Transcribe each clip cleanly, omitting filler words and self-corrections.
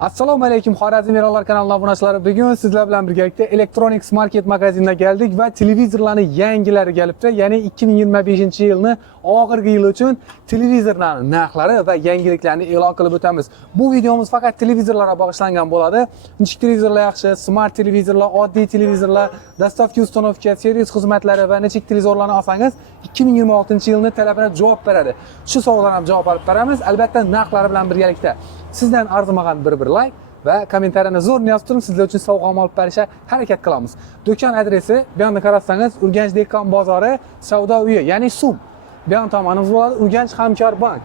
Assalomu alaykum Xorazm Eronlar kanalining obunachilari. Bugun sizlar bilan birgalikda Electronics Market magazinga keldik va televizorlarning yangilari kelibdi. Ya'ni 2025-yilni oxirgi yil uchun televizorlarning narxlari va yangiliklarni e'lon qilib o'tamiz. Bu videomiz faqat televizorlarga bag'ishlangan bo'ladi. Nechik televizorlar yaxshi, smart televizorlar, oddiy televizorlar, dostavka uстановка, servis xizmatlari va nechik televizorlarni olsangiz 2026-yilni talabini javob beradi. Shu savollarga ham javob olib beramiz. Albatta narxlari bilan birgalikda. Sizdan arzimagan bir like va kommentariyani zo'rni yozib turing, sizlar uchun sovg'a olib berishga harakat qilamiz. Do'kon adresi bu yerda qarasangiz Urganch Dehqon bozori savdo uyi, ya'ni SUM. Bu yon tomonimiz bo'ladi Urganch Hamkor bank.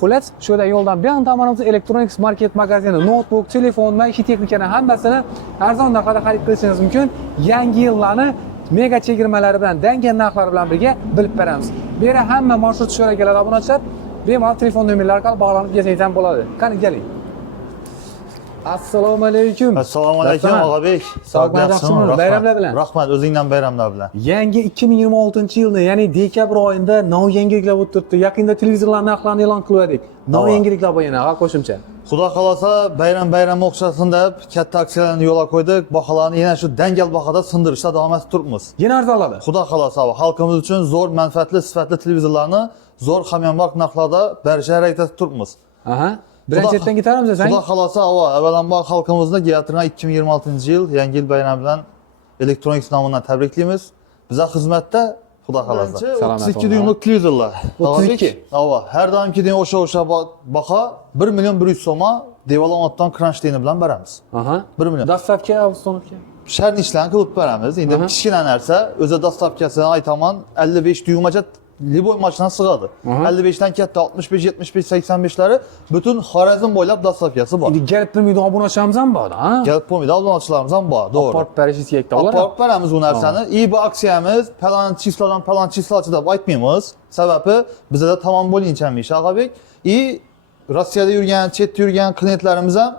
Xullas, shu yerda yo'ldan bu yon tomonimiz Electronics Market magazini, notebook, telefon, maishiy texnikaning hammasini arzon narxlarda xarid qilishingiz mumkin. Yangi yillarni mega chegirmalari bilan, dangan narxlari bilan birga bilib beramiz. Bu yerda hamma marshrut shu yerga keladi obunachilar. Bemalol telefon nomerlari bilan bog'lanib kelsangiz ham bo'ladi. Qani keling. Assalomu alaykum. Assalomu alaykum Og'abek. Sog'liqmi? Bayramlar bilan. Rahmat, o'zingdan bayramlar bilan. Yangi 2026-yilni, ya'ni dekabr oyida nov yangiliklar o'ttirdi. Yaqinda televizorlar narxlarini e'lon qildik. Nov yangiliklar bor yana, qo'shimcha. Xudo xolasa bayram o'xshasin deb katta aksiyalarni yo'lga qo'ydik. Baholarni yana shu dangal bahoda sindirishda davom etib turibmiz. Yana arzonladi. Xudo xolasa xalqimiz uchun zo'r, manfaatli, sifatli televizorlarni zo'r hamyonbop narxlarda berishga harakat turibmiz. Aha. Birinchidan ketaramiz sen. Xudo xolasa avvalambor xalqimizni keltirgan 2026-yil yangi yil bayrami bilan Electronics nomidan tabriklaymiz. Bizga xizmatda Xudo xolasa 32 dyumlik televizorlar. 32. Ava, har doimgidek o'sha baho 1 million 100 so'mga developmentdan kranштейni bilan beramiz. Aha. 1 million. Dostavka, uстановка. Shartli ishlarni qilib beramiz. Endi kichkina narsa, o'zi dostavkasini aytaman 55 dyumgacha Liboy mashina sig'adi. 55 dan katta 65, 75, 85lari butun Xorazm bo'ylab dostavkasi bor. Endi kelib turmaydi obunachlarimiz ham bor, ha? Kelib bo'lmaydi, obunachilarimiz ham bor, to'g'ri. Olib berishingiz kerak to'g'ri. Olib beramiz bu narsani. Bu aksiyamiz falon chisladan falon chislachi deb aytmaymiz. Sababi bizda tamom bo'lincha Og'abek. Rossiyada yurgan, chetda yurgan klientlarimiz ham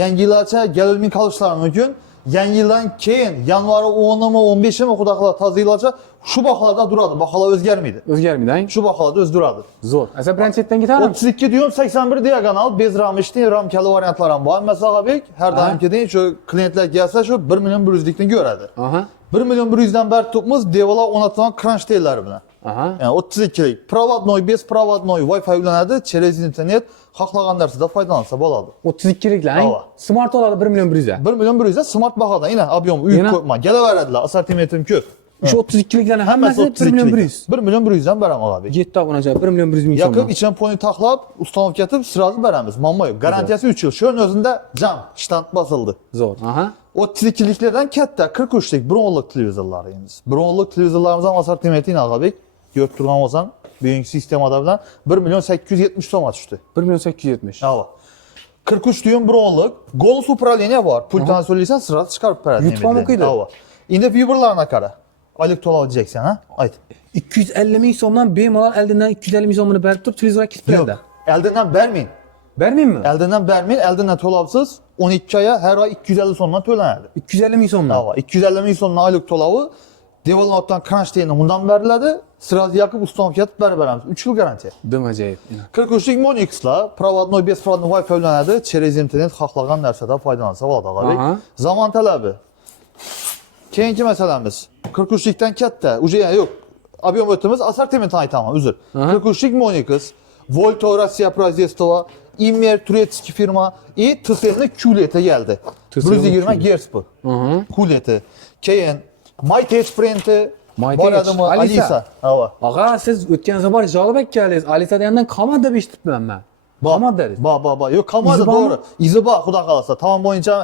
yangi yilgacha kelolmay qolishlari mumkin. Yangi yildan keyin yanvar 10mi 15mi xudo xohlasa toza yilgacha shu baholarda turadi. Baholar o'zgarmaydi. O'zgarmaydi, Shu baholarda o'zdiradi. Zo'r. Asa birinchidan ketaramiz. 32 dyum 81 diagonal bez ramishli ramkali variantlar ham bor. Masalabek har doimgidek shu klientlar kelsa shu 1 million 100 likni ko'radi. Aha. 1 million 100 dan beri turibmiz devolar o'rnatilgan kranштейnlari bilan. Aha. Yani 32 lik provodnoy, bezprovodnoy Wi-Fi ulanadi, через internet xohlagan narsada foydalansa bo'ladi. 32 liklar. Smart oladi 1 million 100 ga. 1 million 100 ga smart bahoda, yana ob'yom uy ko'pman. Kelaveradilar, assortimentim ko'p. Shu 32 liklarning hammasi 1 million 100. 1 million 100 dan beraman Og'abek. 7 obunachi 1 million 100 ming so'm. Yoqib ichidan poni taxlab, uстановка etib, sразу beramiz. Muammo yo'q. Garantiyasi 3 yil. Shuning o'zida jam shtant bosildi. Zo'r. Aha. 32 liklardan katta 43 lik bronlik televizorlarimiz. Bronlik televizorlarimiz ham assortimenting Og'abek. Ko'rib turgan bo'lsam, bugungi sistemada bilan 1 million 870 so'mga tushdi. 1 million 870. Ava. 43 dyum bronlik, golus upravleniya bor. Pultdan so'raysan, sразу chiqarib beradi. YouTube o'qiydi. Ava. Endi fiberlarga qara. Oylik to'lov diyeceksan, ha? Ayt. 250 ming so'mdan bemalol oldindan 250 ming so'mni berib turib televizorga ketib beradi. Eldinden bermeyin. Bermaymi? Eldinden bermeyin, eldinden to'lovsiz 12 aya her ay 250 so'mdan to'lanadi. 250 ming so'mdan. Ava, 250 ming so'mdan oylik to'lovi developmentdan kranштейni bundan beriladi. Sразу yoqib uстановка etib beramiz. 3 yil garantiya. Dim ajoyib. 43 lik Monix'lar, provodnoy, bezprovodnoy Wi-Fi ulanadi, через internet xohlagan narsada foydalansa bo'ladi Og'abek. Zamon talabi. Keyingi masalamiz 43 likdan katta, uje yo'q. Ob'yom o'timiz, assortimentni aytaman, uzr. 43 lik Monix, Volto Rossiya производства, Immer turetskiy firma, TCL'ni QLED geldi. 120 Hz bu. QLED. Keyin MyTech Print'i boradimi Alisa. Ava. Ag'a, siz o'tgan safar Jolib akkangiz, Alisa degandan komanda deb eshitibman men. Komanda dedi. Ba. Yo'q, komanda to'g'ri. Izi bor, xudo xolasa. Tamom bo'yicha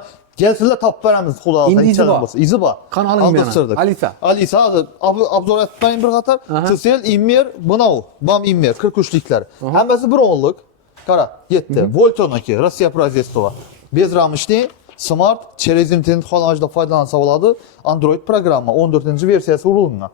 kelsizlar topib beramiz, xudo xolasa. Ichida bo'lsa. Izi bor. Kanaling bilan. Alisa hozir obzor etmayman bir qator. TCL, Immer, bunov, BAM Immer 43 liklar. Hammasi bir o'nlik. Qara, yetdi. Voltoniki, Rossiya производства. Bez ramishli Smart, через internet xohlashda foydalansa bo'ladi. Android programma 14-versiyasi urilgan.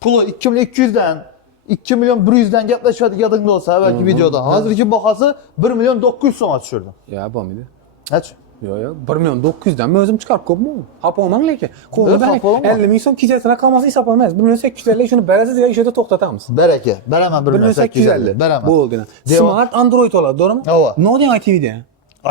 Puli 2200 dan 2 million 100 dan gaplashayotganingda bo'lsa, avvalgi videoda hozirgi bahosi 1 million 900 so'mga tushirdim. Ya, bo'lmaydi. Hech. Yo'q, 1 million 900 dan men o'zim chiqarib ko'pmi? Xapoman lekin. Qo'ldan 50 ming so'm kechasini qolmasa hisob olmaysiz. 1 million 850 shuni berasiz yoki shu yerda to'xtatamiz. Baraka. Beraman 1 million 850. Beraman. Bo'ldi. Smart Android oladi, to'g'rimi? Ava. Noding ITV'da.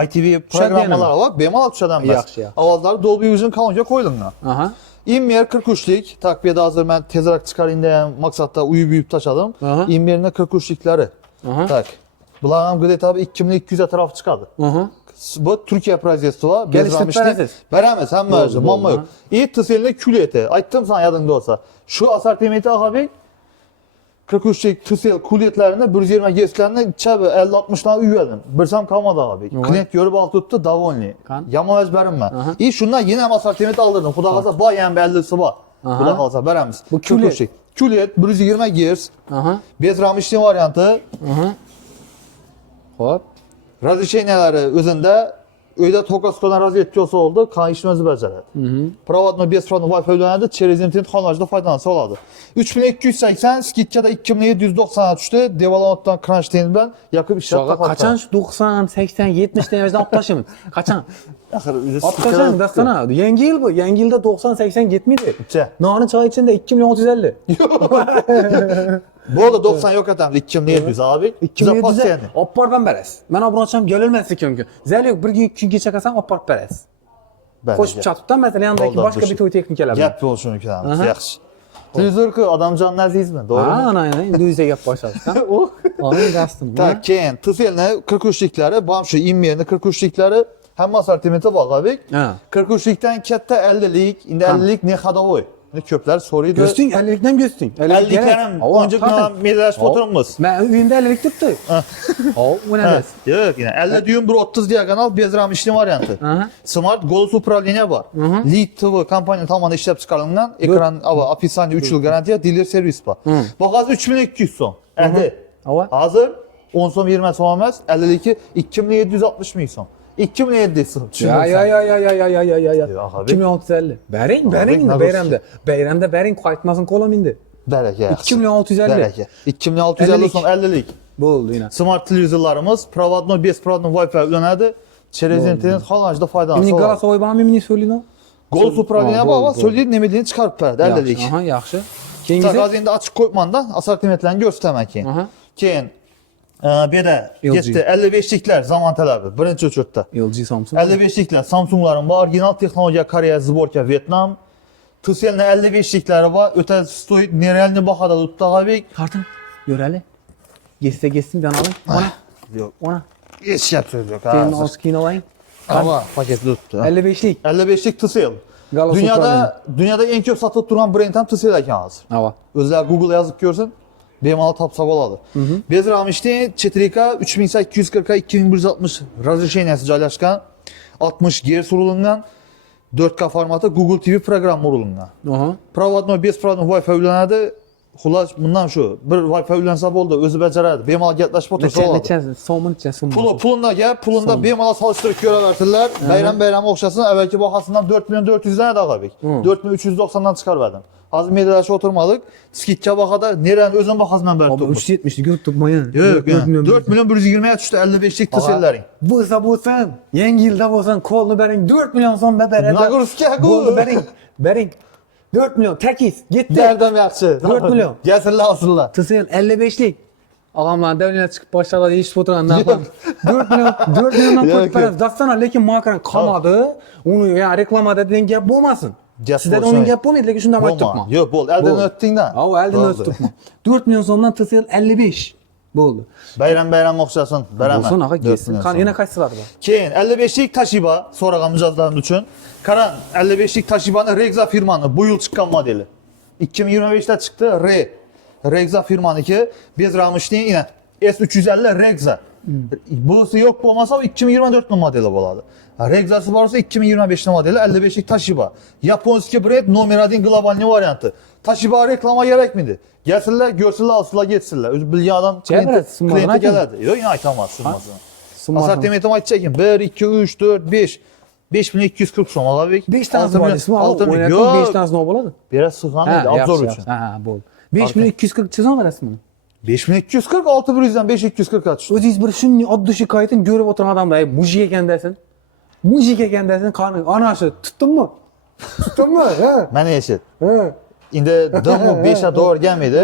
ITV programmaları var. Bemalol düşədən bəs. Yaxşı, yaxşı. Avazları Dolby Vision kanalga qoyulunlar. Aha. İnmer 43'lik takviyede hazır ben tezrak çıkarayım diye maksatta uyuyup taşadım. Aha. İnmerine 43'likleri. Aha. Tak. Bunlar hem tabi 2200'e taraf çıkardı. Aha. Bu Türkiye projesi var. Geliştirip verəsiz. Veremez hem verəcəm, Bol, mamma yok. ha. İyi tüselini külliyeti. Aytdım sana yadında olsa. Şu asortimenti abi 43'lik tüsel külliyetlerinde 120 geçlerinde çabi 50-60 tane üyedim. Birsem kalmadı abi. Klient görüp alt tuttu davonli. Kan. Yaman ezberim ben. Aha. İyi şundan yine hem asortimenti aldırdım. Kuda kalsa bayan bellisi var. Aha. Kuda kalsa veremiz. Bu külliyet. 43'lik. Külliyet 120 gears. Aha. Bezramişli varyantı. Aha. Hop. Razişeyneleri özünde öyle tokaskodan razı etkiyosu oldu. Kan işimizi beceredi. Pravatno 5 franı Wi-Fi ödənədi. Çerez internet xanlarcıda faydalansa oladı. 3280 skitkada 2790'a düştü. Devalantdan Crunchtain'den yakıp işler Şağa kaçan şu 90, 80, 70 denemezden atlaşım. Kaçan? Atlaşan dastana. Yeni yıl bu. Yeni yılda 90, 80, 70'di. Çe. Nanı çay içinde 2650. Bu arada 90 yok atamdı. 2700 abi. 2700'e appardan beres. Ben abone açam gelilmezse çünkü. Zəli bir gün geçe kasan appart beres. Hoş çatıptan mesela yanındaki Vallahi başka bu bir toy teknikeler. Gap olsun ülkeden. Yaxşı. Televizor ki adamcan nəziz mi? Doğru mu? Aynen. İndi yüzde yap başladı. Onun kastım. Tak, keyin tıfeline 43'likləri, bam şu inmeyeni 43'likləri hem asortimenti var abi. Ha. 43'likdən katta 50'lik, indi 50'lik ne xadaoy. Ne köplər soruydu. Göstün 50'likten göstün. 50'liklərim oncukla medələşib oturumuz. Ben üyünde 50'lik tuttu. O ne ders? Yok yine 50 düğüm bir 30 diagonal bezramişli varyantı. Aha. Smart Golus upravleniya var. Lead TV kompaniya tamamında işlep çıkarılan ekran apisani 3 yıl garantiya dealer servis var. Bak az 3200 son. 50. Ava. Hazır 10 son 20 son olmaz. 52 2760 mı son? 2700 son. Ya. Yok abi. 2650. Berin ne bayramda. Bayramda berin kayıtmasın kolam indi. Bereke. 2650. Bereke. 2650 son 50'lik. Bu oldu yine. Smart televizorlarımız Pravadno 5 Pravadno Wi-Fi ödənədi. Çerez internet xalanıcda faydalansa Mini olar. Galasoy bana mini söyleyin o. Golus upravleniya Gol, var. gol. Söyleyip nemediğini çıkarıp verdi. 50'lik. Aha yaxşı. Tak Kengisi. az indi açıq qoymandan asortimentlərini göstərmək keyin. Aha. Keyin belə LG. getdi 55'liklər zaman tələbi birinci uçurtda. LG Samsung. 55'liklər Samsungların var, orijinal texnologiya Koreya, Zborka, Vietnam. Tusel'in 55'likləri var. Ötə stoy nerealni baxada tutdu abi. Tartın. Göreli. Geçsin ben alayım. Ona. Yox. Ona. Heç gəp söz yox. Senin o skin alayım. Ama paketli tutdu. 55'lik. 55'lik Tusel. Galaxy Dünyada en çok satılıb duran brenddən Tusel ekan hazır. Hava. Özler Google yazıp görsün. Bemalol tapsa boladı. Bez ramişli 4K 3840 2160 razрешениясы joylashgan 60 Hz urulungan 4K formatı Google TV program urulungan. Aha. Pravodno 5 Pravodno Wi-Fi ulanadi. Xullas bundan şu bir Wi-Fi ulansa boldu, özü beceradi. Bemalol gaplashib o'tirsa oladi. Neçə somun içəsin. Pulunda gel, pulunda bemalol salıştırıp göre versinler. Bayram okşasın, evvelki bakasından 4 milyon 400'den de ağabey. 4390'dan çıkar verdim. Az medyadaşı oturmadık. Skitçe bakada neren özün bakasın ben berk Abi tutmuş. 370'li görüp tutmayın. Yok, 4 milyon 120'ye düştü 55'lik tüsellerin. Bulsan, yeni yılda bulsan kolunu berin 4 milyon son be beraber. Nagurski Boldu berin. 4 milyon tekiz gitti. Derdem yaxşı. 4 milyon. Gelsinler alsınlar. Tısıyın 55'lik. Ağamlar devline çıkıp başlarlar iş fotoğrafı ne yapalım. 4 milyondan Yok, koyup veririz. Dastana lekin makaran kamadı. Onu ya reklamada dediğin gap olmasın. Gap Sizde de olsun. onun gap olmaydı. Lekin şundan bak tutma. Yok bol, elden Bol. öttüğünden. Aa elden öt tutma. 4 milyon sonundan tısıyın 55. Bu oldu. Bayram okşasın. Olsun ağa gelsin. Kan yine kaç sıradı var? Keyin 55'lik Toshiba so'ragan mijozlarimiz uchun. Qarang, 55'lik Toshiba'nın Regza firmanın bu yıl chiqqan modeli. 2025'te çıktı Regza firmanınki bez ramışlı yine S350 Regza. Busu yok olmasa 2024 modeli boladı. Regza'sı varsa 2025 modeli 55'lik Toshiba. Japonski brend numara 1 globalni variantı. Toshiba reklama gerek miydi? Gelsinler, görsünler, alsınlar, geçsinler. Öz bilgi adam kliente gelirdi. Yok yine aytamaz sınmasını. Asortimentim aytacağım. 1, 2, 3, 4, 5. 5240 som abi. 5 tanesi var ismi. Oynatın 5 tanesi ne boladı? Biraz sığan idi, abzor üçün. Ha, bol. 5240 çizim var resmini. 5240, 6100'den 5240 açtı. Özünüz bir şunun adlı şikayetini görüp oturan adam da mujik eken dersin. Mujik eken dersin karnı. Anaşı tuttun mu? Tuttun mu? Ben eşit. He. İndi dımı 5'e doğru gelmedi.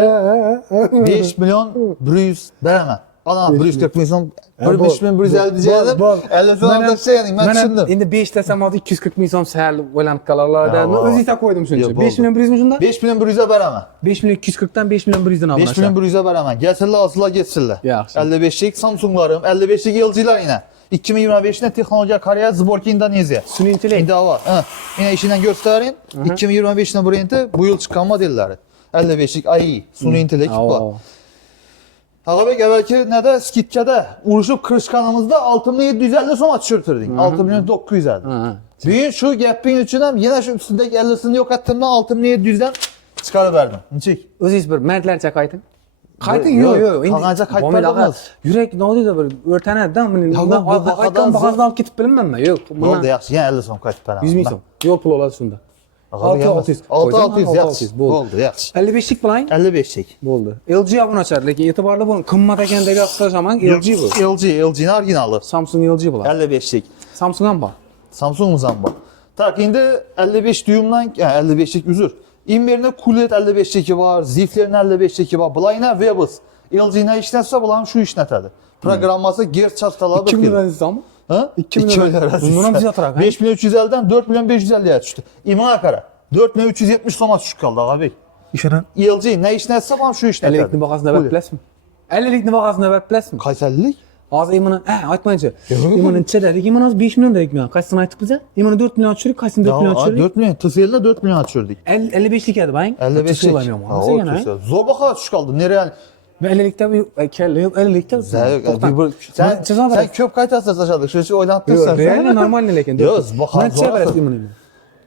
5 milyon 100 veremem. Ana 140 ming so'm, Ha, 5150 diyeceğim. 50 so'm tashlaying, men tushundim. Endi 5 desam hozir 240 ming so'm sal o'ylanib qolarlar-da. Ha, Men o'zingizga qo'ydim shuncha. Yo'q, 5 million 100 mi shunda? 5100'e beraman. 5 million 240 dan 5 million 100 dan almışlar. 5100'e beraman. Gelsinler alsınlar geçsinler. Yaxshi. 55'lik Samsung'larım, 55'lik LG'ler yine. 2025'te teknoloji kariyer Zborki Endonezya. Sun'iy intellekt. Şimdi var. Yine işinden gösterin. 2025'te brend'i bu yıl çıkan modelleri. 55'lik AI, sun'iy intellekt var. Ağabey belki ne de skitkede uğraşıp kırışkanımızda 6750 soma düşürtürdük. 6950. Büyün şu gapin içinden yine şu üstündeki 50'sini yok ettiğimden 6700'den çıkarıverdim. Niçik? O'zingiz bir mardlarcha qayting. Qayting, Yo'q, yo'q. qancha qaytib beramiz? Yurak nodida bir o'rtanadi-da. Buni qaytgan bag'azdan olib ketib bilinmanmi? Yo'q. Oldu yaxshi, yana 50 so'm qaytib beraman. 100 ming so'm. Yo'l puli olasiz shunda. 6600. 6600 yaxshi. Bo'ldi, yaxshi. 55'lik bilan 55'lik. bo'ldi. LG abunachar, lekin e'tiborli bo'ling. Qimmat ekan deb yoqtirashaman. LG bu. LG'nin orijinali. Samsung LG bular. 55'lik. Samsung ham bor. Samsung'umuz ham bor. Tak, endi 55 düymdan, yani 55'lik üzür. İmmerine QLED 55'liki var, Ziflerin 55'liki var. Bulayına Webos. LG'ne işletse bulan şu işletedi. Programması Gears çastaları 2 milyon lirası mı? Ha? 2 milyon lirası. Bundan bize atarak. 5350'den 4350'ye düştü. İmana kara. 4370 soma düşük kaldı abi. İşaret. LG ne işletse bulan şu işletedi. 50'likni bag'asini navbat bilasizmi? 50'likni bag'asini navbat bilasizmi? Qaysi 50'lik? Hozir imini, aytmaychi. Imini ichidalik, imini hozir 5 million dedik men. Qaysini aytib biza? Imini 4 million tushirdik, qaysini 4 million tushirdik? 4 milyon. TCL'de 4 milyon düşürdük. 55'lik edi bang. 55'lik. Zor bakar düşük kaldı. Nereye? Ben 50'likte bir kelle yok, 50'likte. Sen köp kaytasız aşağıdık. Şu oynattırsan. Realni normal lekin. Yok, bakar zor. imini.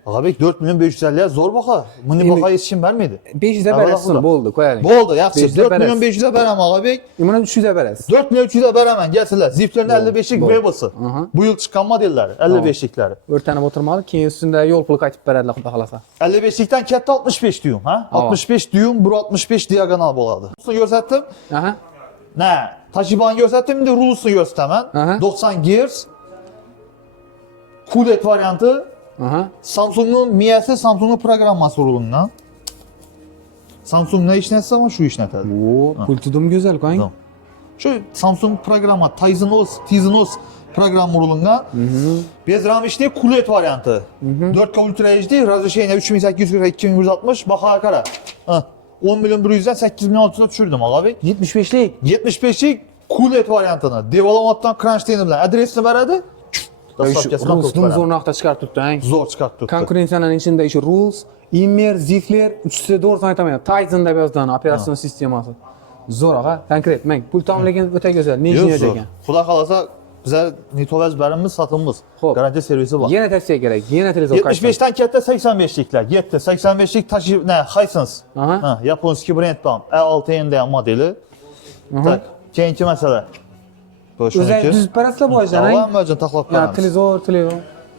Abi 4 milyon 550'ye zor baka. Mini baka yetişim vermedi. 500'e berasın, bo'ldi, qo'yaylik. Bo'ldi, yaxshi. 500'e 4 milyon berasiz. 500'e berem abi. Imini 300'e berasiz. 4 milyon 300'e beremem. Gelsinler. Ziftlerin 55'lik Webos'ı. Bu yıl çıkan modelleri. 55'likleri. O'rtanib o'tirmadi, keyin üstünde yo'l puli qaytib beradilar, xudo xolasa. 55'likten katta 65 düğüm. Ha? 65 düğüm, bura 65 diagonal boladı. Rulusunu gösterdim. Aha. Ne? Taşibanı gösterdim, bir de rulusunu göstermem. Aha. 90 Gears. QLED variantı. Aha. Samsung'un Mia'sı, Samsung'un programması rulundan. Samsung ne işletse ama şu işletedi. Oo, pultudum güzel kanka. Tamam. Şu Samsung programı Tizen OS program rulundan. Bez RAM işliği QLED variantı. 4K Ultra HD, razışeyine 3840 2160 baka kara. 10 milyon 100'den 8 milyon 600'e düşürdüm abi. 75'lik. 75'lik QLED variantını. Development'tan crunch deyini bilen adresini verdi. Rus'un zorunaqda chiqartibdi hang. Zor çıkarttık. Konkurensiyaning ichida ishu Rules, Immer, Zifler, uchta doğrudan aytaman. Tizen deb yozgan operatsion sistemasi. Zo'r ag'a, konkret. Men pul tom lekin o'ta go'zal. Ne Yok ishni zor. ekan. Xudo xolasa bize Nitovez berimiz satımız. Xo'p. Garanti servisi var. Yana tavsiya kerak. Yana televizor 75'ten kette 85'likler. Yetti. 85'lik taşı ne? Hisense. Aha. Japonski brand tam. E6 modeli. Tak. Keyinki mesele. O'zi düz paraslar bu ajdan. Hamma öcün taklap Ya veramiz. televizor.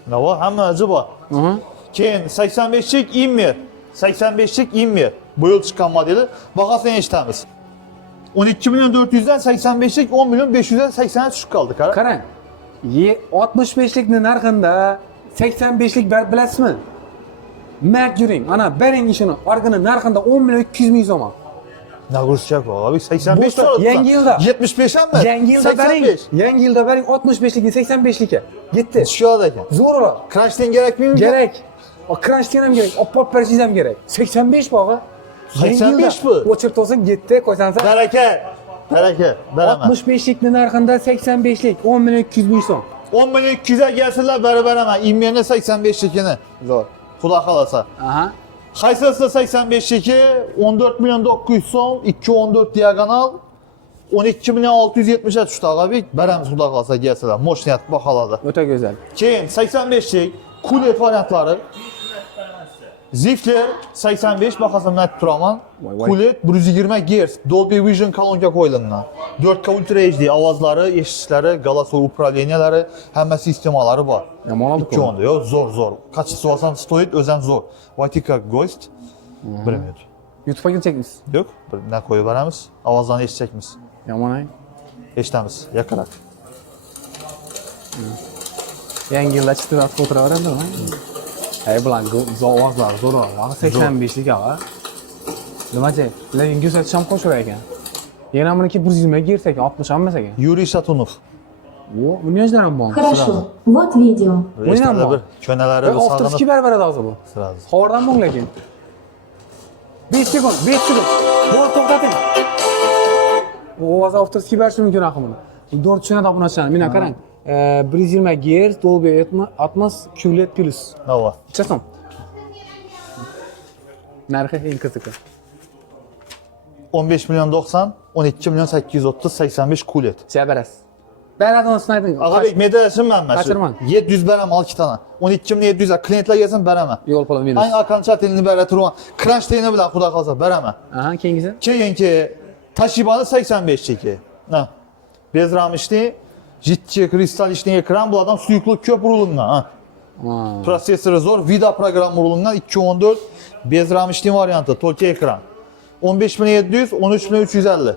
Ne var? Hamma öcü var. Aha. Keyin 85'lik Immer. 85'lik Immer. Bu yıl çıkan modeli. Bakasın işlemiz. 12 milyon 400'den 85'lik 10 milyon 500'den 80'e düşük kaldı. Qarang. 65'likni narxida 85'lik ber bilasizmi? Mak yuring. Ana bering ishini. Organi narxida 10 million 200 ming so'm. Ne kuruşacak o abi? 85 Boşta, sonra. yangi yılda. 75'e mi? Yangi yilda bering. Yangi yilda bering 65'likni 85'likka. Yetti. Şu adayken. Zo'r ura. Crunch'ten gerekmiyor mu? Gerek. O crunch'ten ham gerek. Opop berishingiz ham gerek. 85 bu ağa. 85 bu. O'chirib olsang yetti, qo'ysansa. Bereket. Bereket. Veremem. 65'likni narxida 85'lik 10 million 200 ming so'm. 10 milyon 200'e gelsinler veremem. İmyene 85'likini. Zo'r. Xudo xolasa. Aha. Haysas'da 85'liki 14 milyon 900 so'm, 214 diagonal 12 milyon 670'e düştü abi. Beremiz Xudo xolasa gelsinler. Moşniyat bakaladı. O'ta go'zal. Keyin 85'lik QLED variantları. Zifler 85 bakasam net turaman. Vay vay. QLED 120 Hz Dolby Vision kolonka koyulanlar. 4K Ultra HD avazları, eşitçileri, голосовой управлениялары, həmmə sistemaları var. Yaman aldık 2 onu. onda yok zor. Kaç sıvasan stoit özen zor. Vatika Ghost. Bilmiyorum. YouTube'a gidecekmiz. Yok. Ne koyu veremiz? Avazdan eşitecekmiz. Yaman ay. Eşitemiz. Yakarak. Yangi yilda chiqib atib o'tiraveradi mi? Hey bular ovozlar zo'r. 85'lik ağa. Nimachi? Lekin go'zal cham qo'shar ekan. Yana buniki 120 girsak, 60 olmasa ekan. Yuriy Shatunov. O, bu nechdan ham bor? Хорошо, вот видео. Reyslarda bor. bir ko'nalari bir Avtorskiy sog'inib beradi hozir bu. siradi. Xabardan bo'ng lekin. 5 sekund, 5 sekund. Bo'l to'xtating. Ovoz avtorskiy berishi mumkin axir buni. 4 chunada bunaqa. Mana qarang. 120 Hz, Dolby Atmos, QLED Plus. Hava. Necha narxi eng qiziqi. 15 milyon 90, 12 milyon 830, 85 QLED. Chabaras. Beradi uni snayping. Ağabey medalishim ben Kaçırman. 700 berem al 2 tane. 12 milyon 700 klientler gelsin bereme. Yo'l puli minus. Aynı akan çatilini bere turma. Crunch bilen kuda kalsa bereme. Aha, keyingisi? Keyinki Toshiba'nın 85 çeki. Ha. Bezramişli, jitçi, kristal işli ekran bu adam suyukluk köp rulundan. Ha. Prosesörü zor, vida program rulundan 214 bezramişli varyantı, tolki ekran. 15.700, 13.350.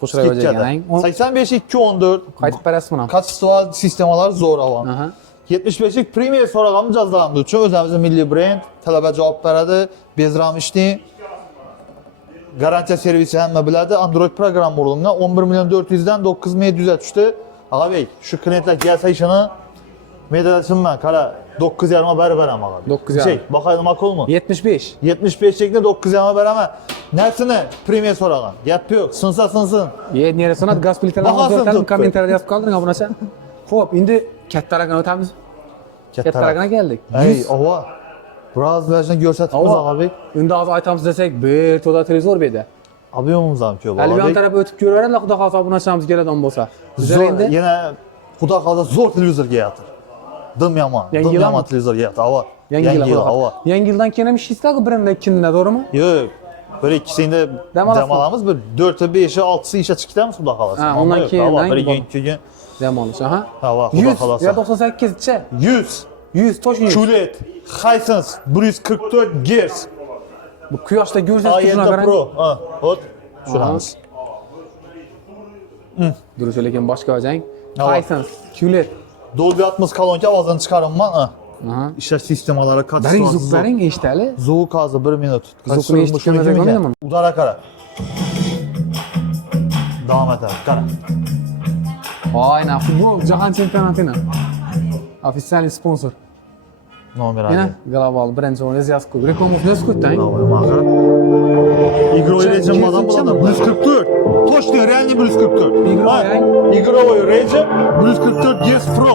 Qo'shirib o'jagan. 85 214. Qaytib berasiz buni. Kaçısı sistemalar zor avan. Aha. 75'lik Premier so'rag'anmi jazdalamdi uchun o'zimizning milliy brend talaba javob beradi. Bezramişli garantiya servisi hamma biladi. Android program o'rniga 11 milyon 400 dan 9700 ga tushdi. Ag'abey, shu klientlar kelsa ishini medalishimman, qara 9.5 bari beraman ag'abey. 9.5. Şey, bakayım ma'qulmi? 75. 75'likni 9.5 beraman. Narsini Premier so'rag'an. Gap yo'q, sinsa sinsin. Nere sanat gaz plitalarni Bahasini o'zgartirib tutdi. kommentariyada yozib qoldiring bu narsa. Xo'p, endi kattaroqdan o'tamiz. Kattaroqdan keldik. Ey, ova. Biroz version ko'rsatamiz ag'abey. Endi hozir aytamiz desak, bir to'da televizor bu yerda. Ob'yomimiz ham ko'p. Hali yon tarafga o'tib ko'raveradilar, xudo xohlasa bu narsamiz keladigan bo'lsa. Bizlar Zo'r, endi yana xudo xohlasa zo'r televizorga yatir. Dim yomon, Yangi dim yil yomon ham? televizorga yatir. Ava. yangi yil yil, havo. ava. Yangi yildan keyin ham ishlaysiz-ku birinda, ikkinda, to'g'rimi? Yo'q. Bir ikkisini Dam olamiz, bir 4'i, 5'i, 6'sı ishga chiqdamiz xudo xohlasa. Ha, ondan keyin bir gün. Dam olish, aha. Hava, xudo 100 xohlasa. ya 98-chi? 100. 100 точно 100. QLED, Hisense 144 Hz. Bu quyoshda ko'rsangiz A7 shuna qarang. Pro. Ha, hop. Tushiramiz. Durust lekin boshqa o'jang. Hava. Hisense, QLED. Dolby Atmos kolonka ovozini chiqaraman. Ha. Aha. İşte sistemalari Daring kaçısı. zukbering eshitali. Zuvuk hozir 1 minut. Zuvukni eshitganimizda bo'lmaymi? Udara qara. Davom etadi. Qara. Aynen, futbol jahon chempionatini. Ofitsial sponsor. Nomer Yana Ali. global birinchi o'rinda yozib qo'ydi. Reklamani yozib qo'yding. Давай, мага. Игровой режим базам bo'ladi. 144. Точно, реальный 144. Игровой, Ha, Игровой режим 144 Hz Pro.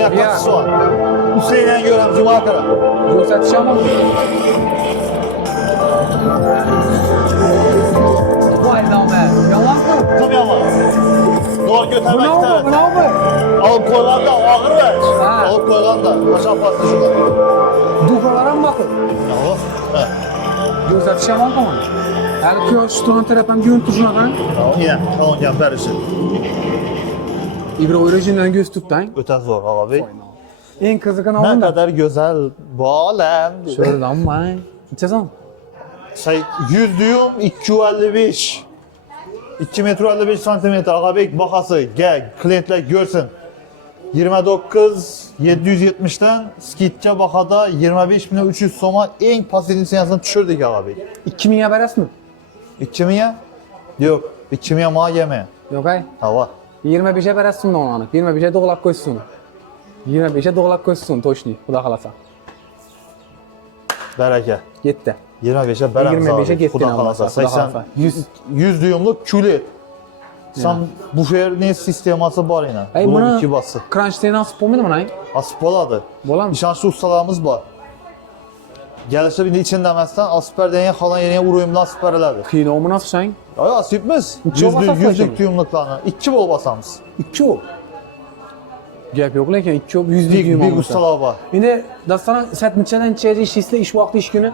Ya kaçısı var? Hüseyin'e görəm cuma qara. Ko'rsatish ham mumkin. Voy noma, yalanmi? Kim yaman? Doğru götürmek Buna istedim. buna mı? Alıp koyğanda ağır ver. Ha. Alıp koyğanda. Aşağı pastı şurada. Duhalar ham ma'qul. Tamam. Ha. Ko'rsatish ham mumkin. Hali quyosh tomon tarafdan ko'rinib shunaqa. Tamam. Yine kalın gel berişi. Igro rejimdan ko'z tutding. Öte zor abi. Eng qiziqini Ne oldim. kadar güzel bu alem. Sho'rlanmay. Nechasan? Şey 100 düğüm 255. 2 metre 55 santimetre ağabey bakası gel klientler görsün. 29 770'ten skitçe bakada 25.300 soma en pasifin seansını düşürdük ağabey. 2000'e berasizmi? 2000'ye? Yok. 2000'ye ma yeme. Yo'q ay. Hava. 25'e berasizmi onu? 25'e doğlab qo'ysin. 25'e doğlab qo'ysin, to'shni, xudo xolasa. Bereke. Yetdi. 25'e beremiz 25'e abi. gittin Kuda Allah kalasa. sağ, kuda 80, kalasa. 100 düğümlük QLED. Sam bufer ne sisteması var yine. Ay Bu buni iki bası. crunch'dan nasib bo'lmaydi buni? Asıp oladı. Bo'ladimi? İşanslı ustalarımız var. Gelişte bir de içinde demezsen asper deneyen kalan yerine uruyumdan asper eladı. Qiynoqmi nasib shang? Ya asipmiz. İki basarsa Yüzlük kim? düğümlüklerini. 2 bol basamız. 2 o. Gap yo'q lekin 2 o 100 Big düğüm ustalar var. Endi dastan satmichadan ichida ishlaysizlar, ish vaqti, ish kuni.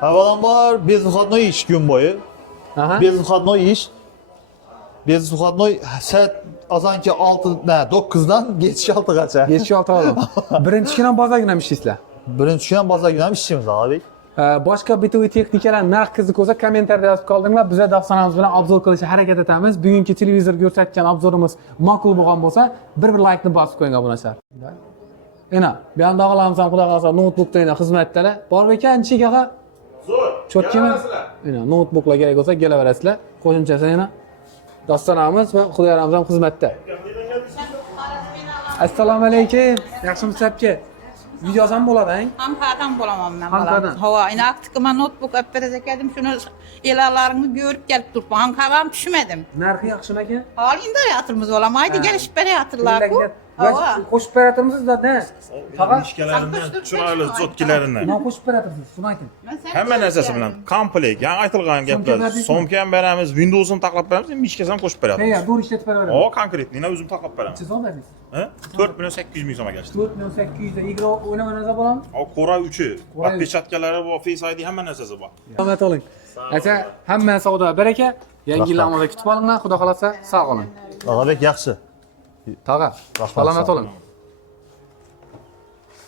Havalan var. Bez uxadnoy iş gün boyu. Aha. Bez uxadnoy iş. Bez uxadnoy saat azanki 6, ne 9'dan geçiş 6 kaça. Geçiş olti oldim. Birinchi kuni ham bozorgina ishlaysizlar. Birinci günden baza günden işimiz abi. Boshqa B2B texnikalar narx qiziq bo'lsa kommentariyada yozib qoldinglar. Biz dastonamiz bilan obzor qilishga harakat etamiz. Bugungi televizor ko'rsatgan obzorimiz ma'qul bo'lgan bo'lsa, bir like ni bosib qo'ying obunachilar. Ena, bu yoqda qolamiz, xudo xolasa notebookda xizmatdalar. Bor ekan, chekaga. Zo'r. Cho'tkimi? Mana notebooklar kerak bo'lsa kelaverasizlar. Qo'shimchasi yana dostonamiz va Xudoyorimiz ham xizmatda. Assalomu alaykum. Yaxshimisiz aka? Videosi ham bo'ladi-a? Hamkadan bo'laman men. Hamkadan? Hava, inaktikima notebook olib berajak edim. Shuni elalaringni ko'rib kelib turibman. Hamkadan tushmadim. Narxi yaxshimi aka? Holingda yatırmız olamaydı. Gelişip berayatırlar-ku. Hava. Qo'shib beratirmisiz da? Faqat Mishkalaridan, chiroyli zotkilaridan. nima qo'shib beratirsiz? Shuni ayting. Hamma narsasi bilan komplekt, yani aytilgan gaplar. Somka ham beramiz, Windows'ni taqlab beramiz, mishkasi ham qo'shib beramiz. Tayyor, to'g'ri ishlatib beraveramiz. O, konkretni o'zim taqlab beramiz. Siz olmaysiz. Ha? 4 million 800 ming so'mga keldi. 4 million 800 da igro o'ynamasangiz bo'ladimi? O, Qora 3'ü, Qora uch. отпечатkalari bor, Face ID hamma narsasi bor. Rahmat oling. Aka, hamma savdo baraka. Yangi yillarni kutib olinglar. Xudo xolasa sog' qoling. Og'abek yaxshi. Tog'a, salomat oling.